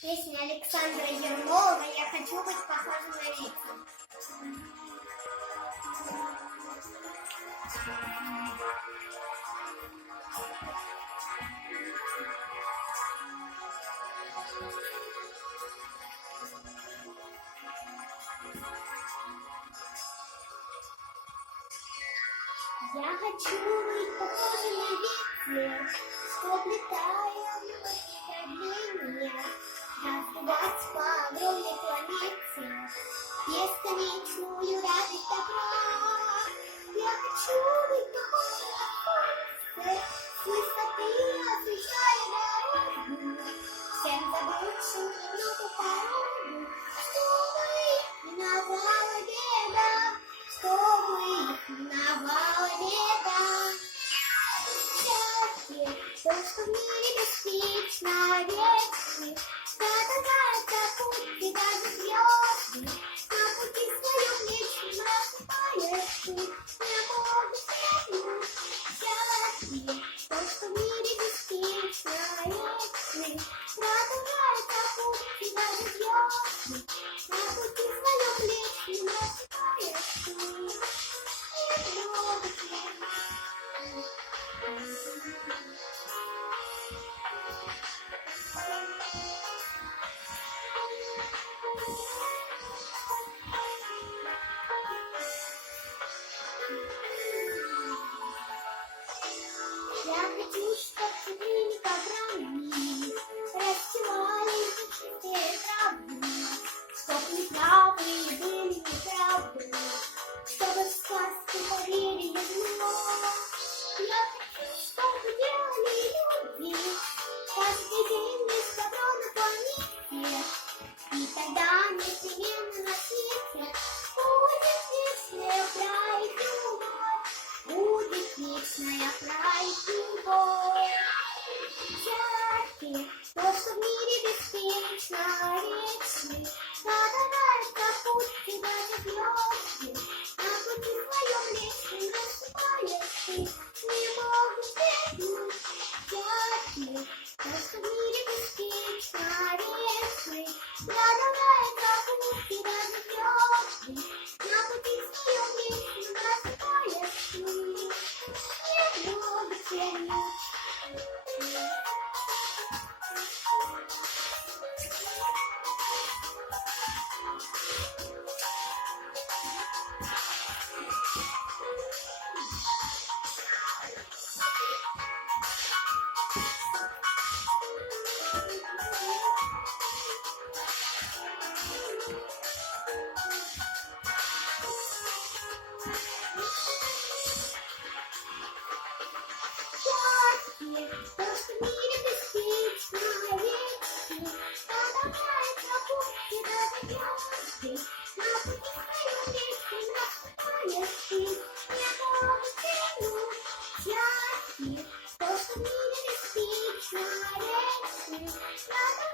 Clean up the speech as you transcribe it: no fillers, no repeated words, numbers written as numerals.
Песня Александра Ермолова «Я хочу быть похожим на ветер». Я хочу быть похожим на ветер, что летает в направлениях, раздувать по огромной планете бесконечную радость добра. Я хочу быть похожим на солнце, с высоты освещая дорогу, всем забывшим немного порогу, чтобы их миновала беда, чтобы их миновала беда. Счастье, то, что в мире беспечно, вечный, продолжается путь, и даже звезды на пути своем вечном рассыпаясь ты, не могут свернуть. Счастье, то, что в мире беспечно, вечный, продолжается путь, и даже звезды на пути своем вечном рассыпаясь ты, не могут свернуть. Я хочу, чтоб цветы коврами расстилались чистые травы, чтоб неправы были неправды, чтобы в сказку поверили вновь. Я хочу, чтобы делали люди каждый день лишь добро на планете, и тогда непременно на свете будет вечная прайд любовь, будет вечная прайд любовь. Счастье, то, что в мире беспечно, вечный, продолжается путь, и даже звезды на пути своем вечном рассыпаясь ты, не могут свернуть. Счастье, то, что в мире беспечно, вечный, продолжается путь, и даже звезды на пути своем вечном рассыпаясь ты, не могут свернуть. Счастье, то, что в мире беспечно, вечный, продолжается путь, и даже звезды на пути своем вечном рассыпаясь ты, не могут свернуть. Счастье, то, что в мире беспечно, вечный, продолжается